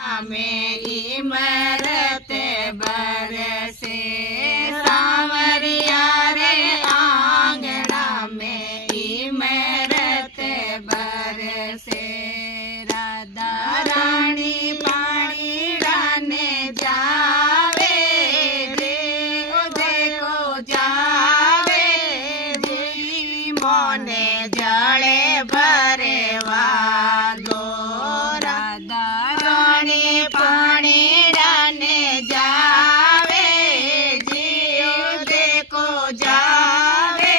में इमरत बरसे सांवरिया रे आंगना में इमरत बरसे राधा रानी पानी डाने जावे रे ओ देखो जावे जी मोने जड़े भरे वादो राधा रानी पानी डाने जावे जियो देखो जावे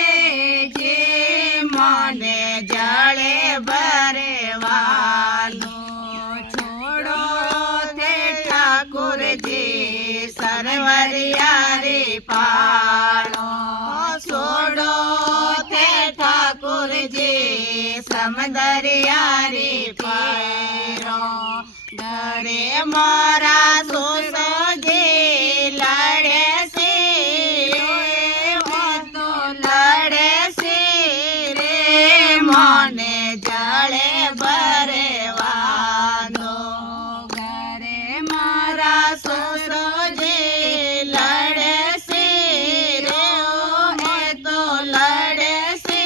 जी मोने जड़े भरे वालो छोड़ो थे ठाकुर जी सरवरिया रे पालो छोड़ो थे ठाकुर जी समदरिया रे पालो घरे मारा सोसो जी लड़े से वो तो लड़े से रे मोने जड़े भरे वादो घरे मारा सोसो जी लड़े से रे वो तो लड़े से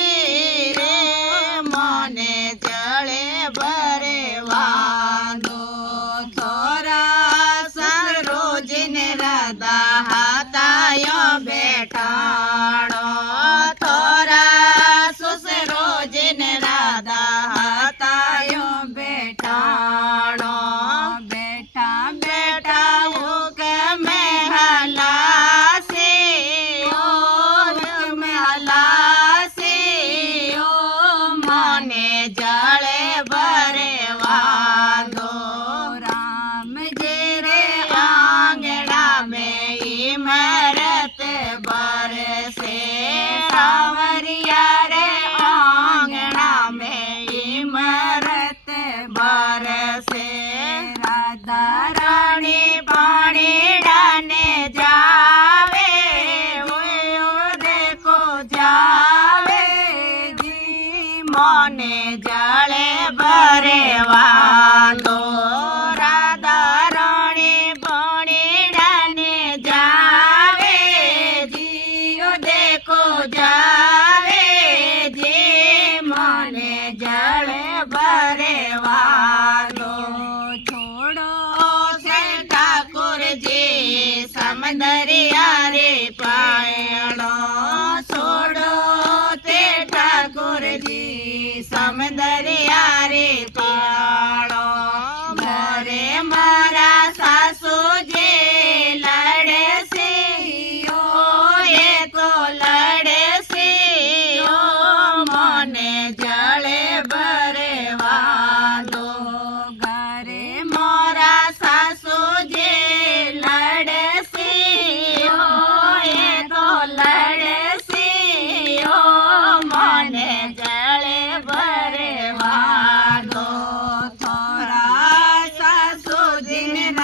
रे मोने जड़े भरे वादो थोरा सरोजिन राधा हाथायो बेठाड़ो थोरा सुसरोजिन राधा हाथायो बेठाड़ो बेटा बेटा हुक्म हलासे हुक्म हलासे ओ मोने जड़े भरे वादो राम जी रे आंगना में इमरत बरसे सांवरिया रे आंगना में इमरत बरसे राधा रानी पानी डाने जावे वो देखो जावे जी मोने जड़े भरे वालो राधा रानी पानी डाने जावे जियो देखो जावे जी मोने जड़े भरे वालो छोड़ो से ठाकुर जी समदरिया रे पायड़ो छोड़ो ते ठाकुर जी समदरिया रे पाड़ो घरे मारा सासू जी लड़े से ओ ये तो लड़े से ओ मोने जड़े भरे वालो घरे मारा सासू जी लड़े से ओ ये तो लड़े से ओ मोने जड़े भरे वादो थोरा सासू जिन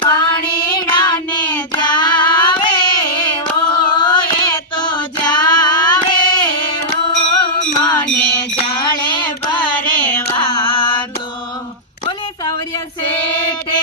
પાણી ડાને જાવે ઓ એ તો જાવે ઓ મને જળે ભરે વાંધો. બોલે સાવરિયા શેઠે